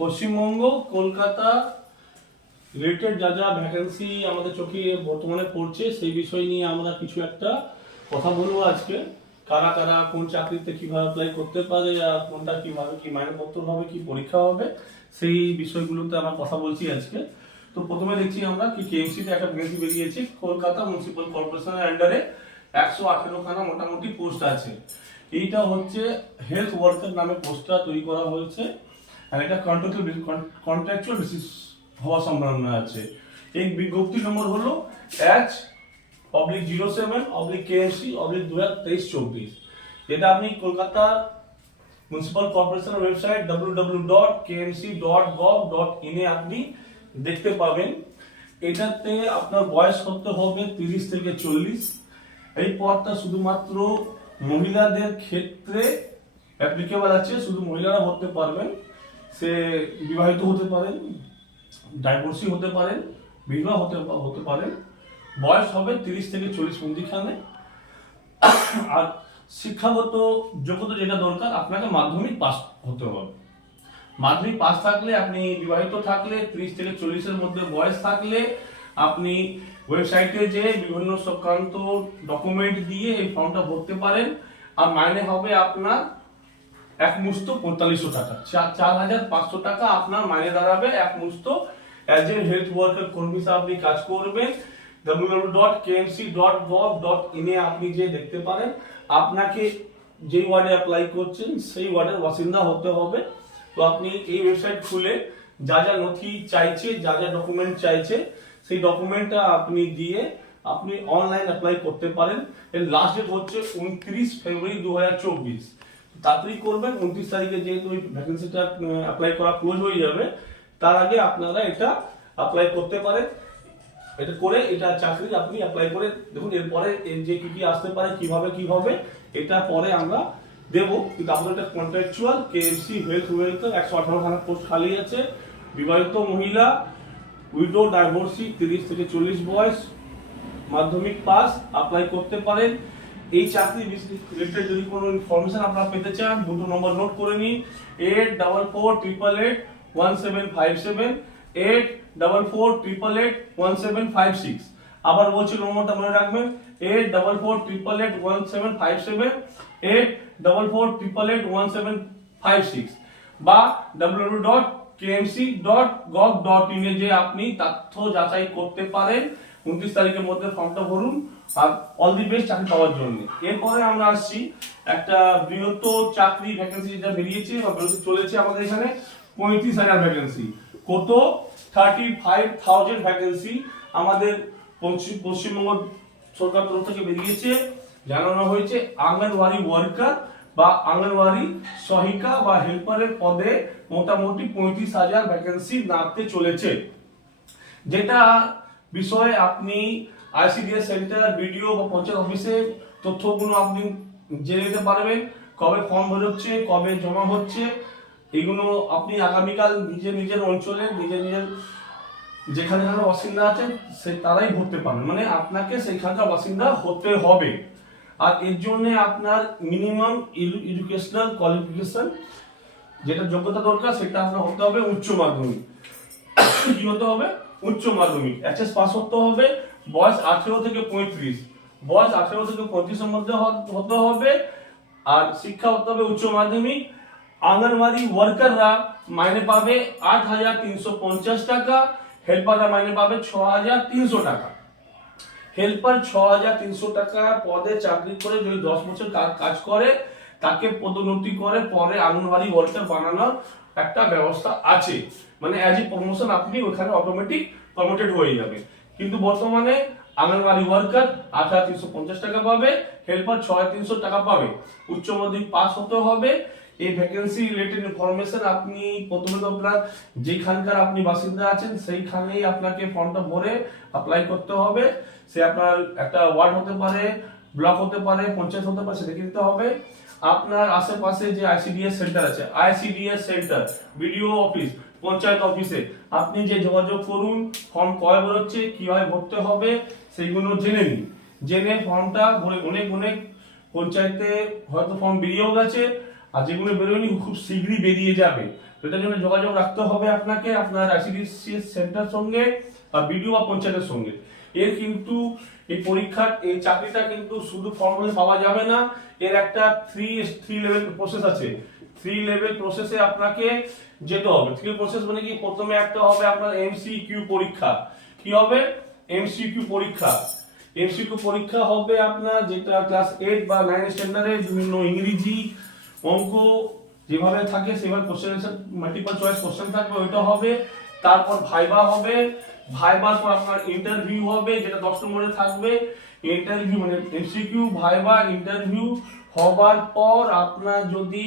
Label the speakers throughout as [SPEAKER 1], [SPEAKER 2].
[SPEAKER 1] Paschimbanga, Kolkata related যা যা vacancy আমাদের চোখে বর্তমানে পড়ছে, সেই বিষয় নিয়ে আমরা কিছু একটা কথা বলব আজকে। কারা কারা, কোন চাকরিতে কীভাবে অ্যাপ্লাই করতে পারে আর কোনটা কীভাবে, কি মাইনপত্র হবে, কি পরীক্ষা হবে, সেই বিষয়গুলোতে আমরা কথা বলছি আজকে। তো প্রথমে দেখছি আমরা কি কেএমসিতে একটা ভ্যাকেন্সি বেরিয়েছে। কলকাতা মিউনিসিপাল কর্পোরেশনের আন্ডারে একশো আঠেরো খানা মোটামুটি পোস্ট আছে। এইটা হচ্ছে হেলথ ওয়ার্কার নামে পোস্টটা তৈরি করা হয়েছে। আর এটা কন্ট্রাক্টুয়াল কন্ট্রাকচুয়াল বেসিস হওয়ার সম্ভাবনা আছে। এই বিজ্ঞপ্তি নম্বর হলো H oblique zero seven oblique KSC oblique দু হাজার তেইশ চব্বিশ। এটা আপনি কলকাতা মিউনিসিপাল কর্পোরেশনের website W W dot KMC dot gov dot ইনে আপনি দেখতে পাবেন। এটাতে আপনার বয়স হতে হবে? তিরিশ থেকে চল্লিশ। এই পদটা শুধুমাত্র মহিলাদের ক্ষেত্রে অ্যাপ্লিকেবল আছে। শুধু মহিলারা হতে পারবেন। সে বিবাহিত হতে পারেন ডাইভোর্সি হতে পারেন বিবাহ হতে হতে পারেন। বয়স হবে তিরিশ থেকে চল্লিশ মধ্যিখানে আর শিক্ষাগত যোগ্যতা যেটা দরকার, আপনাকে মাধ্যমিক পাস হতে হবে। মাধ্যমিক পাস থাকলে আপনি বিবাহিত থাকলে, ত্রিশ থেকে চল্লিশের মধ্যে বয়স থাকলে আপনি ওয়েবসাইটে যে বিভিন্ন সংক্রান্ত ডকুমেন্ট দিয়ে এই ফর্মটা ভরতে পারেন। আর মাইনে হবে আপনার এক মুস্ত পঁয়তাল্লিশশো টাকা। চার হাজার পাঁচশো টাকা আপনার মাইনে দাঁড়াবে এক মুস্ত। অ্যাজ এ হেলথ ওয়ার্কার কর্মী হিসাবে আপনি কাজ করবেন। www.kmc.gov.in এ আপনি যে দেখতে পারেন, আপনাকে যেই ওয়ার্ডে অ্যাপ্লাই করছেন, সেই ওয়ার্ডের বাসিন্দা হতে হবে। তো আপনি এই ওয়েবসাইট খুলে যা যা নথি চাইছে, যা যা ডকুমেন্ট চাইছে, সেই ডকুমেন্টটা আপনি দিয়ে আপনি অনলাইন অ্যাপ্লাই করতে পারেন। এর লাস্ট ডেট হচ্ছে উনত্রিশ ফেব্রুয়ারি দু হাজার চব্বিশ। তাড়াতাড়ি করবেন, উনত্রিশ তারিখে যেহেতু ওই ভ্যাকেন্সিটা অ্যাপ্লাই করা ক্লোজ হয়ে যাবে, তার আগে আপনারা এটা অ্যাপ্লাই করতে পারেন। এটা করে, এটা চাকরি আপনি অ্যাপ্লাই করে দেখুন, এরপরে এর যে কি কি আসতে পারে কীভাবে কি হবে, এটা পরে আমরা দেবো। কিন্তু আপনার এটা কন্ট্রাকচুয়াল কেএফসি হেলথ ওয়েলথ একশো আঠারো খানা পোস্ট খালি আছে। বিবাহিত মহিলা উইডো ডাইভোর্সি তিরিশ থেকে চল্লিশ বয়স, মাধ্যমিক পাস অ্যাপ্লাই করতে পারেন। এই চাকরি রিলেটেড যদি কোনো ইনফরমেশন আপনারা পেতে চান, দুটো নম্বর নোট করে নিন eight double four triple eight one seven five seven eight double four triple eight one seven five six আবার বলছি নম্বরটা মনে রাখবেন eight double four triple eight one seven five seven eight double four triple eight one seven five six বা W dot KMC dot gov dot in এ যে আপনি তথ্য যাচাই করতে পারেন উনত্রিশ তারিখের মধ্যে ফর্মটা ভরুন আর অল দি বেস্ট চাকরি পাওয়ার জন্য। এরপরে আমরা আসছি একটা বৃহত্তর চাকরি ভ্যাকেন্সি যেটা বেরিয়েছে বা চলেছে আমাদের এখানে, পঁয়ত্রিশ হাজার ভ্যাকেন্সি কত? থার্টি ফাইভ থাউজেন্ড ভ্যাকেন্সি আমাদের পশ্চিম পশ্চিমবঙ্গ সরকার তরফ থেকে বেরিয়েছে, জানানো হয়েছে আঙ্গনওয়াড়ি ওয়ার্কার বা আঙ্গনওয়াড়ি সহায়িকা বা হেল্পারের পদে মোটামুটি পঁয়ত্রিশ হাজার ভ্যাকেন্সি নামতে চলেছে। যেটা বিষয়ে আপনি আইসিডিএস সেন্টার, বিডিও বা পঞ্চায়েত অফিসে তথ্যগুলো আপনি জেনে নিতে পারবেন, কবে ফর্ম বেরোচ্ছে কবে জমা হচ্ছে, এগুলো আপনি আগামীকাল নিজের নিজের অঞ্চলে, নিজের নিজের যেখানে যেখানে বাসিন্দা আছে সে তারাই ভরতে পারবেন। মানে আপনাকে সেখানকার বাসিন্দা হতে হবে। আর এর জন্য আপনার মিনিমাম এডুকেশনাল কোয়ালিফিকেশন যেটা যোগ্যতা দরকার, সেটা আপনার হতে হবে উচ্চ মাধ্যমিক। কি হতে হবে? উচ্চ মাধ্যমিক এইচএস পাস হতে হবে, বয়স আঠেরো থেকে পঁয়ত্রিশ। বয়স আঠেরো থেকে পঁয়ত্রিশের মধ্যে হতে হবে, আর শিক্ষা হতে হবে উচ্চ মাধ্যমিক। আঙ্গনওয়াড়ি ওয়ার্কাররা মাইনে পাবে আট হাজার তিনশো পঞ্চাশ টাকা হেল্পাররা মাইনে পাবে ছ হাজার তিনশো টাকা। হেল্পার ছ হাজার তিনশো টাকা পদে চাকরি করে যদি দশ বছর কাজ করে, তাকে পদোন্নতি করে পরে আঙ্গনবাড়ি ওয়ার্কার বানানোর একটা ব্যবস্থা আছে। মানে অ্যাজ এ প্রমোশন আপনি ওখানে অটোমেটিক প্রমোটেড হয়ে যাবে। কিন্তু বর্তমানে আঙ্গনবাড়ি ওয়ার্কার আট হাজার তিনশো পঞ্চাশ টাকা পাবে হেল্পার ছ হাজার তিনশো টাকা পাবে। উচ্চ মাধ্যমিক পাস হতে হবে। এই ভ্যাকেন্সি রিলেটেড ইনফরমেশন আপনি প্রথমে তো আপনার যেখানকার আপনি বাসিন্দা আছেন, সেইখানেই আপনাকে ফর্মটা ভরে অ্যাপ্লাই করতে হবে। সে আপনার একটা ওয়ার্ড হতে পারে ব্লক হতে পারে, পঞ্চায়েত হতে পারে সেটা দিতে হবে। আপনার আশেপাশে যে আইসিডিএস সেন্টার আছে ICDS centre BDO office panchayat অফিসে আপনি যে যোগাযোগ করুন ফর্ম কয় বেরোচ্ছে কীভাবে ভরতে হবে, সেইগুলো জেনে নিন। জেনে ফর্মটা ভরে অনেক অনেক পঞ্চায়েতে হয়তো ফর্ম বেরিয়েও গেছে, আর যেগুলো বেরোয়নি খুব শীঘ্রই বেরিয়ে যাবে। এটার জন্য যোগাযোগ রাখতে হবে আপনাকে, আপনার আইসিডিসি সেন্টার সঙ্গে বা বিডিও বা পঞ্চায়েতের সঙ্গে। এর কিন্তু এই পরীক্ষার, এই চাকরিটা কিন্তু শুধু ফর্মালি পাওয়া যাবে না, এর একটা থ্রি থ্রি লেভেল প্রসেস আছে। থ্রি লেভেল প্রসেসে আপনাকে যেতে হবে। থ্রি প্রসেস মানে কি? প্রথমে একটা হবে আপনার এমসিকিউ পরীক্ষা। কি হবে? এমসিকিউ পরীক্ষা। এমসিকিউ পরীক্ষা হবে আপনার যেটা ক্লাস এইট বা নাইন স্ট্যান্ডার্ডে বিভিন্ন ইংরেজি, অঙ্ক যেভাবে থাকে, সেভাবে কোশ্চেন মাল্টিপল চয়েস কোশ্চেন থাকবে, ওইটা হবে। তারপর ভাইবা হবে। ভাইবার পর আপনার ইন্টারভিউ হবে, যেটা দশ নম্বরে থাকবে। ইন্টারভিউ মানে এমসিকিউ ভাইবা ইন্টারভিউ হবার পর আপনার যদি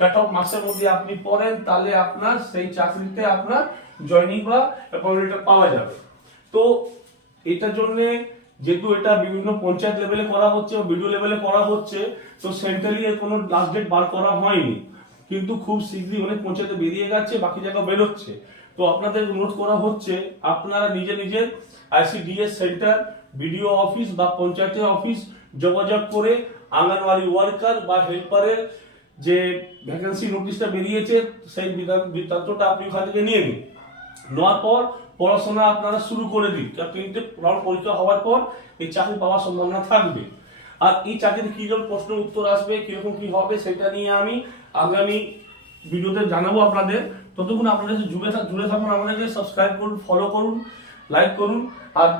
[SPEAKER 1] কাট অফ মার্কসের মধ্যে আপনি পড়েন, তাহলে আপনার সেই চাকরিতে আপনার জয়নিং বা অ্যাপয়েন্টমেন্টটা পাওয়া যাবে। তো এটার জন্য যেহেতু এটা বিভিন্ন পঞ্চায়েত লেভেলে করা হচ্ছে বা বিডিও লেভেলে করা হচ্ছে, তো সেন্ট্রালি এর কোনো লাস্ট ডেট বার করা হয়নি। কিন্তু খুব শীঘ্রই অনেক পঞ্চায়েতে বেরিয়ে গেছে, বাকি জায়গা বেরোচ্ছে। তো আপনাদের অনুরোধ করা হচ্ছে, আপনারা নিজে নিজের আইসিডিএস সেন্টার, বিডিও অফিস বা পঞ্চায়েতের অফিস যোগাযোগ করে আঙ্গনওয়াড়ি ওয়ার্কার বা হেল্পারের যে ভ্যাকেন্সি নোটিশটা বেরিয়েছে, সেই বৃত্তান্তটা আপনি ওখান থেকে নিয়ে নিন। নেওয়ার পর পড়াশোনা আপনারা শুরু করে দিন। তিনটে পরীক্ষা হওয়ার পর এই চাকরি পাওয়ার সম্ভাবনা থাকবে। আর এই চাকরিতে কি রকম প্রশ্ন উত্তর আসবে, কীরকম কি হবে, সেটা নিয়ে আমি আগামী ভিডিওতে জানাব আপনাদের। ততক্ষণ আপনাদের জুড়ে জুড়ে থাকুন, আমাদেরকে সাবস্ক্রাইব করুন ফলো করুন লাইক করুন। আর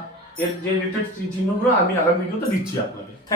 [SPEAKER 1] এর যে রিলেটেড চিহ্নগুলো আমি আগামী ভিডিওতে দিচ্ছি আপনাকে